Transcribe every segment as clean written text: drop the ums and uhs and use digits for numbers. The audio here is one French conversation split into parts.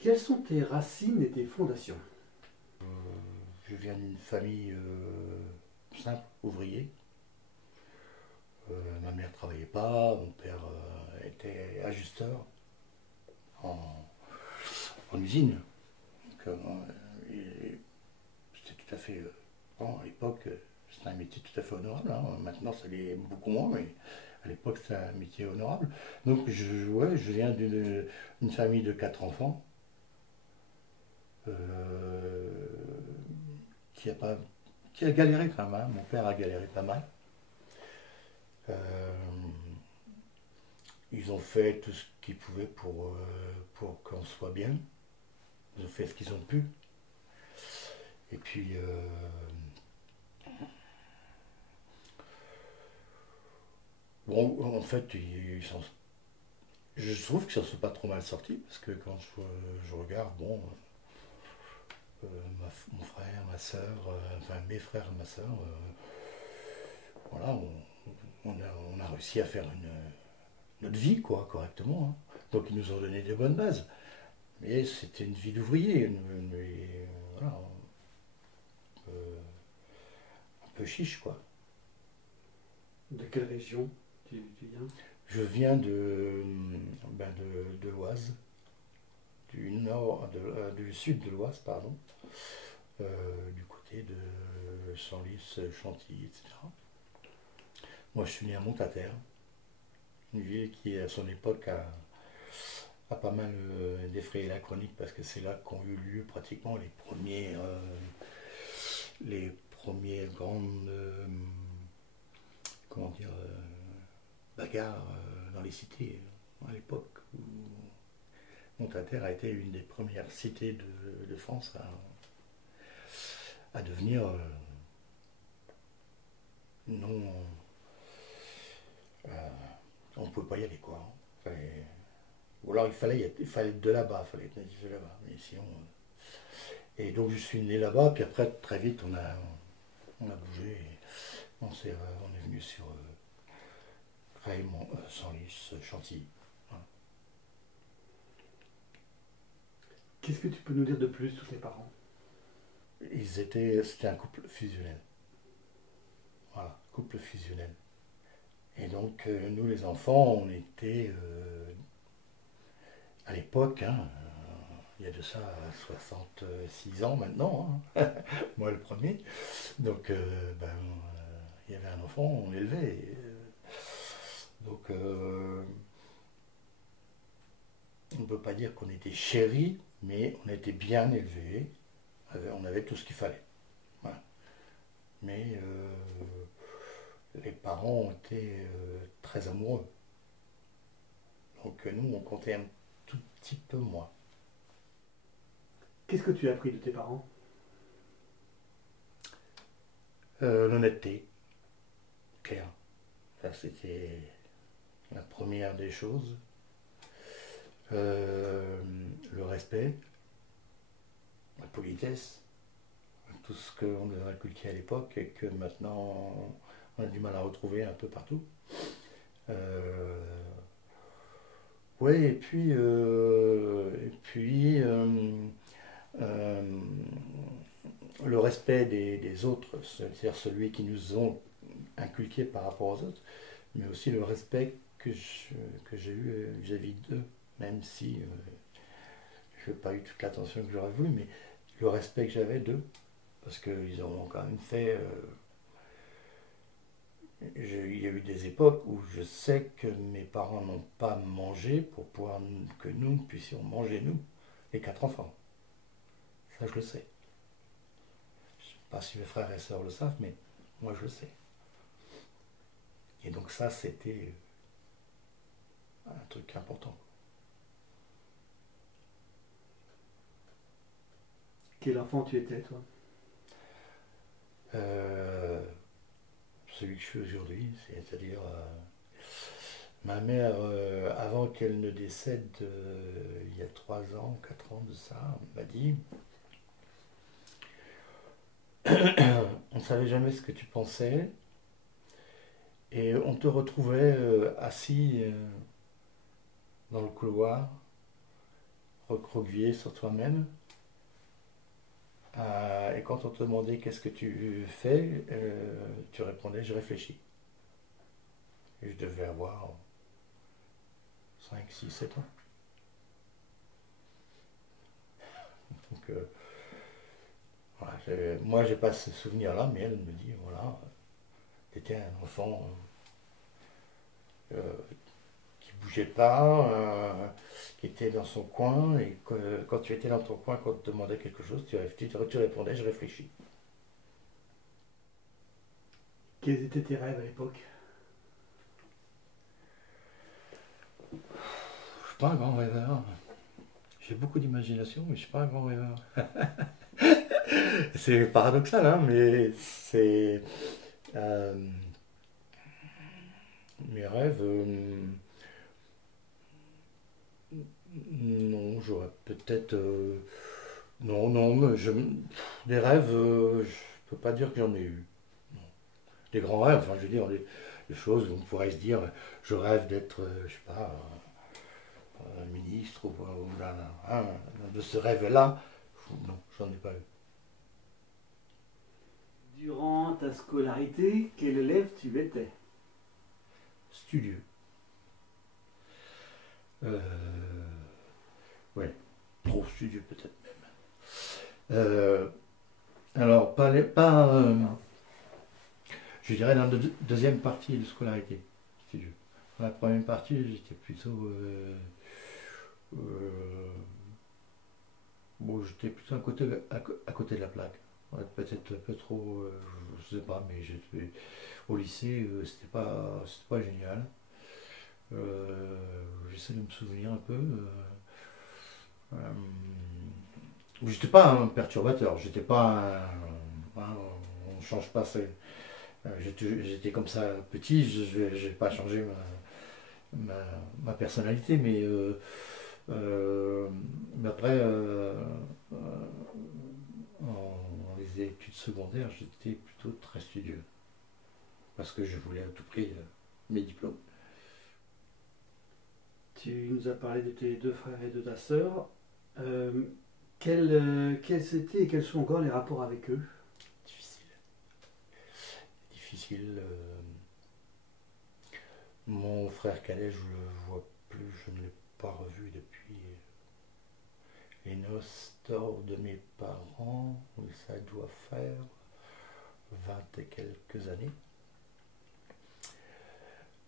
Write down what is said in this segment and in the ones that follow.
Quelles sont tes racines et tes fondations? Je viens d'une famille simple, ouvrier. Ma mère travaillait pas, mon père était ajusteur en, en usine. Donc, c'était tout à fait. Bon, à l'époque, c'était un métier tout à fait honorable, hein. Maintenant, ça l'est beaucoup moins, mais à l'époque, c'était un métier honorable. Donc, ouais, je viens d'une famille de 4 enfants euh, qui a pas, qui a galéré quand même, hein. Mon père a galéré pas mal. Euh, Ils ont fait tout ce qu'ils pouvaient pour qu'on soit bien. Ils ont fait ce qu'ils ont pu. Et puis, bon, en fait, je trouve qu'ils s'en sont pas trop mal sortis, parce que quand je regarde, bon, mon frère, ma soeur, enfin mes frères et ma soeur, voilà, on a réussi à faire notre vie, quoi, correctement, hein. Donc ils nous ont donné des bonnes bases. Mais c'était une vie d'ouvrier, voilà, un peu chiche, quoi. De quelle région tu viens? Je viens de l'Oise, du sud de l'Oise, pardon, du côté de Senlis, Chantilly, etc. Moi, je suis né à Montataire, une ville qui, à son époque, a pas mal défrayé la chronique parce que c'est là qu'ont eu lieu pratiquement les premiers grandes, comment dire, bagarres dans les cités, à l'époque où Montataire a été une des premières cités de France à devenir non. On ne pouvait pas y aller, quoi, hein. Ou alors il fallait être de là-bas, il fallait être natif de là-bas. Mais sinon, et donc je suis né là-bas, puis après très vite on a bougé, et on est venu sur Raymond, Senlis, Chantilly. Voilà. Qu'est-ce que tu peux nous dire de plus sur tes parents? C'était un couple fusionnel. Voilà, couple fusionnel. Et donc nous les enfants, on était à l'époque, hein, il y a de ça 66 ans maintenant, hein, moi le premier. Donc il y avait un enfant, on l'élevait. Donc on ne peut pas dire qu'on était chéris, mais on était bien élevés. On avait tout ce qu'il fallait. Voilà. Mais les parents ont été très amoureux. Donc nous, on comptait un tout petit peu moins. Qu'est-ce que tu as appris de tes parents? L'honnêteté, clair. Ça, c'était la première des choses. Le respect, la politesse, tout ce qu'on nous a inculqué à l'époque et que maintenant on a du mal à retrouver un peu partout. Ouais, euh, le respect des autres, c'est-à-dire celui qui nous ont inculqué par rapport aux autres, mais aussi le respect que j'ai eu vis-à-vis d'eux, même si je n'ai pas eu toute l'attention que j'aurais voulu, mais le respect que j'avais d'eux, parce qu'ils ont quand même fait. Il y a eu des époques où je sais que mes parents n'ont pas mangé pour que nous puissions manger, nous, les 4 enfants. Ça, je le sais. Je ne sais pas si mes frères et sœurs le savent, mais moi, je le sais. Et donc ça, c'était un truc important. Quel enfant tu étais, toi? Euh, Celui que je suis aujourd'hui, c'est-à-dire ma mère, avant qu'elle ne décède, il y a 3 ans, 4 ans de ça, m'a dit on ne savait jamais ce que tu pensais, et on te retrouvait assis dans le couloir, recroquevillé sur toi-même. Et quand on te demandait qu'est-ce que tu fais, tu répondais je réfléchis. Et je devais avoir 5, 6, 7 ans. Donc, voilà, moi, j'ai pas ce souvenir-là, mais elle me dit voilà, tu étais un enfant qui bougeait pas, qui était dans son coin, et que, quand tu étais dans ton coin, quand on te demandait quelque chose, tu répondais je réfléchis. Quels étaient tes rêves à l'époque? Je suis pas un grand rêveur. J'ai beaucoup d'imagination, mais je suis pas un grand rêveur. C'est paradoxal, hein, mais c'est euh, mes rêves. Non, j'aurais peut-être. Non, non, mais des rêves, je peux pas dire que j'en ai eu. Non. Des grands rêves, enfin, je veux dire, des choses où on pourrait se dire, je rêve d'être, je sais pas, un ministre ou de ce rêve-là. Non, j'en ai pas eu. Durant ta scolarité, quel élève tu étais? Studieux. Ouais, trop studieux peut-être même. Alors, je dirais dans la deuxième partie de scolarité, studieux. Dans la première partie, j'étais plutôt, bon, j'étais plutôt à côté de la plaque. Ouais, peut-être un peu trop, je sais pas, mais au lycée, c'était pas génial. J'essaie de me souvenir un peu. Euh, J'étais pas un perturbateur, j'étais pas on change pas. J'étais comme ça petit, je n'ai pas changé ma personnalité, mais après, dans les études secondaires, j'étais plutôt très studieux, parce que je voulais à tout prix mes diplômes. Tu nous as parlé de tes deux frères et de ta sœur. Quels étaient et quels sont encore les rapports avec eux? Difficile. Difficile. Mon frère cadet, je le vois plus, je ne l'ai pas revu depuis les noces d'or de mes parents, où ça doit faire 20 et quelques années.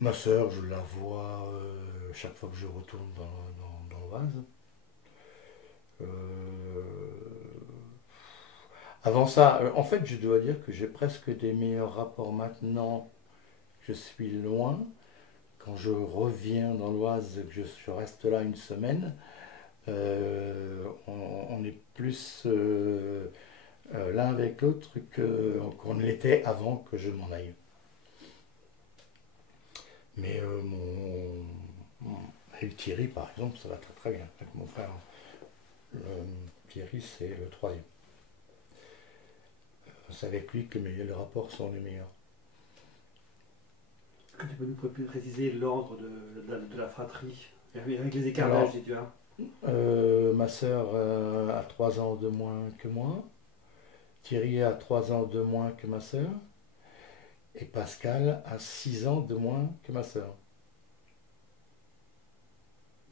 Ma sœur, je la vois chaque fois que je retourne dans l'Oise. Avant ça, en fait, je dois dire que j'ai presque des meilleurs rapports maintenant que je suis loin. Quand je reviens dans l'Oise, que je reste là une semaine, on est plus l'un avec l'autre qu'on ne l'était avant que je m'en aille. Mais avec Thierry, par exemple, ça va très très bien. Avec mon frère, Thierry, c'est le troisième. C'est avec lui que les rapports sont les meilleurs. Est-ce que tu peux nous préciser l'ordre de la fratrie, avec les écarts d'âge, si tu as? Ma sœur a 3 ans de moins que moi. Thierry a 3 ans de moins que ma sœur. Et Pascal a 6 ans de moins que ma sœur.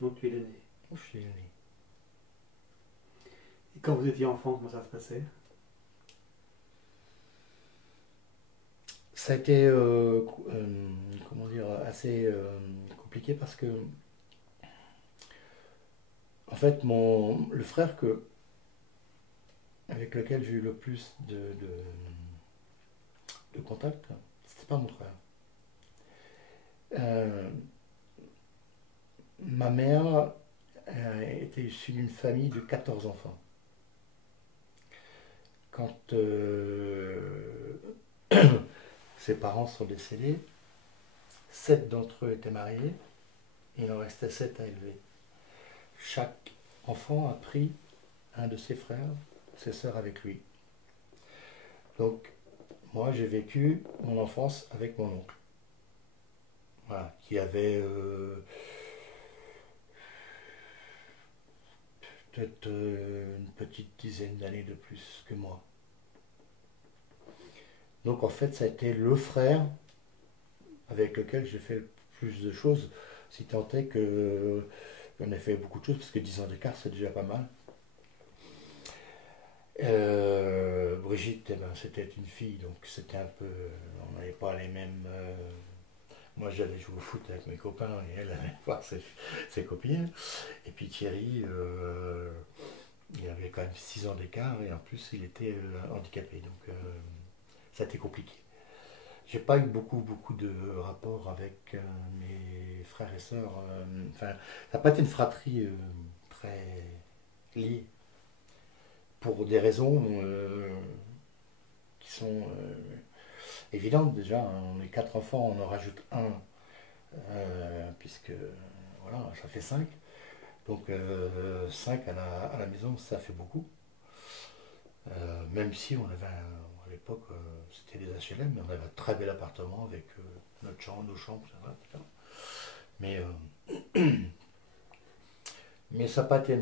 Donc tu es l'aîné. Je suis l'aîné. Et quand vous étiez enfant, comment ça se passait? Ça a été comment dire, assez compliqué parce que en fait le frère avec lequel j'ai eu le plus de contact, c'était pas mon frère. Ma mère était issue d'une famille de 14 enfants. Quand ses parents sont décédés, 7 d'entre eux étaient mariés, et il en restait 7 à élever. Chaque enfant a pris un de ses frères, ses sœurs avec lui. Donc, moi, j'ai vécu mon enfance avec mon oncle. Voilà, qui avait peut-être une petite dizaine d'années de plus que moi. Donc en fait, ça a été le frère avec lequel j'ai fait le plus de choses, si tant est que on a fait beaucoup de choses, parce que 10 ans d'écart, c'est déjà pas mal. Brigitte, eh ben, c'était une fille, donc c'était un peu. On n'avait pas les mêmes. Moi, j'allais jouer au foot avec mes copains et elle allait voir ses copines. Et puis Thierry, il avait quand même 6 ans d'écart et en plus, il était handicapé. Donc, ça a été compliqué. J'ai pas eu beaucoup de rapports avec mes frères et sœurs. Enfin, ça n'a pas été une fratrie très liée pour des raisons qui sont évidentes déjà. On est 4 enfants, on en rajoute un, puisque voilà, ça fait 5. Donc 5 à la maison, ça fait beaucoup. Même si on avait à l'époque, c'était des HLM, mais on avait un très bel appartement avec notre chambre, nos chambres, etc. Mais, mais ça n'a pas été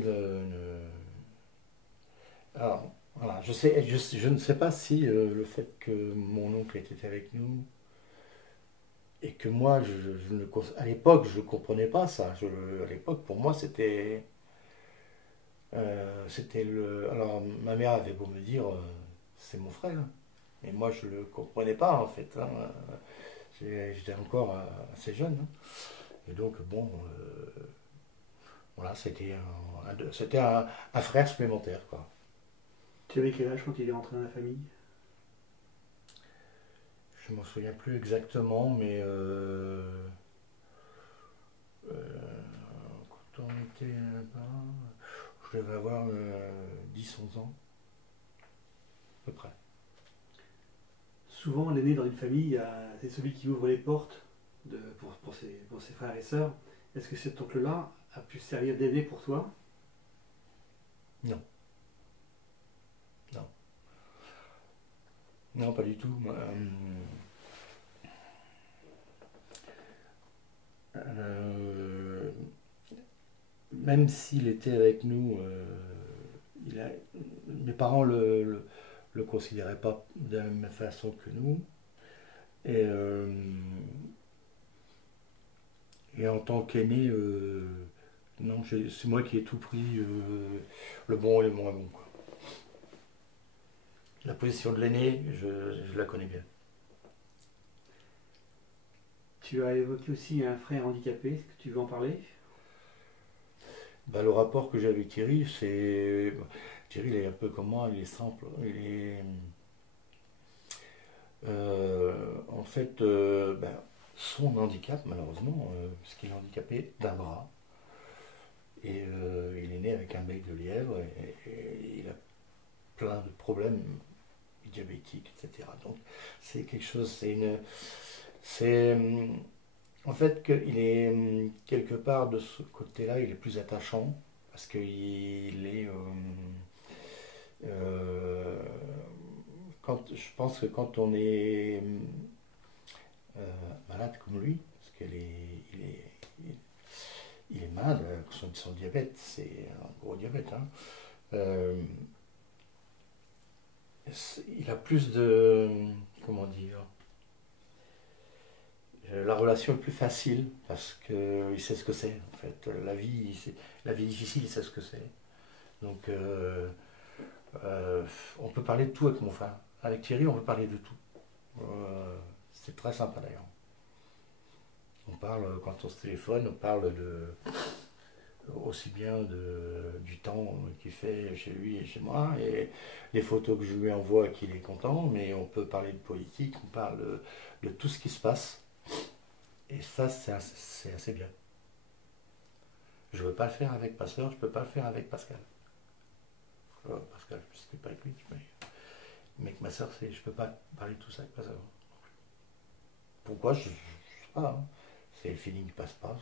alors, voilà, je ne sais pas si le fait que mon oncle était avec nous et que moi, à l'époque, je ne comprenais pas ça. À l'époque, pour moi, c'était le. Alors, ma mère avait beau me dire, c'est mon frère, mais moi, je ne le comprenais pas en fait, hein. J'étais encore assez jeune, hein. Et donc, bon, voilà, c'était un frère supplémentaire, quoi. Tu avais quel âge quand il est rentré dans la famille? Je m'en souviens plus exactement, mais quand on était là-bas, je devais avoir 10-11 ans, à peu près. Souvent, l'aîné dans une famille, c'est celui qui ouvre les portes pour ses frères et sœurs. Est-ce que cet oncle-là a pu servir d'aîné pour toi? Non, non, non, pas du tout. Euh, Même s'il était avec nous, mes parents le considéraient pas de la même façon que nous. Et, et en tant qu'aîné, non, c'est moi qui ai tout pris, le bon et le moins bon, quoi. La position de l'aîné, je la connais bien. Tu as évoqué aussi un frère handicapé. Est-ce que tu veux en parler? Bah, le rapport que j'ai avec Thierry, c'est. Thierry, il est un peu comme moi, il est simple. En fait, ben, son handicap, malheureusement, parce qu'il est handicapé d'un bras, et il est né avec un bec de lièvre, et il a plein de problèmes diabétiques, etc. Donc, c'est quelque chose, c'est. En fait, qu'il est quelque part de ce côté-là, il est plus attachant, parce qu'il est. Euh, je pense que quand on est malade comme lui, parce il est malade, son diabète, c'est un gros diabète, hein, il a plus de. Comment dire? La relation est plus facile parce qu'il sait ce que c'est en fait. La vie difficile, il sait ce que c'est. Donc on peut parler de tout avec mon frère. Avec Thierry, on peut parler de tout. C'est très sympa d'ailleurs. On parle, quand on se téléphone, on parle aussi bien du temps qu'il fait chez lui et chez moi, et les photos que je lui envoie qu'il est content, mais on peut parler de politique, on parle de tout ce qui se passe. Et ça, c'est assez bien. Je ne veux pas le faire avec Pasteur, je ne peux pas le faire avec Pascal. Pascal, je ne sais pas avec lui, mais avec ma soeur, je ne peux pas parler de tout ça avec Pasteur. Pourquoi? Je ne sais pas, hein. C'est le feeling qui passe pas.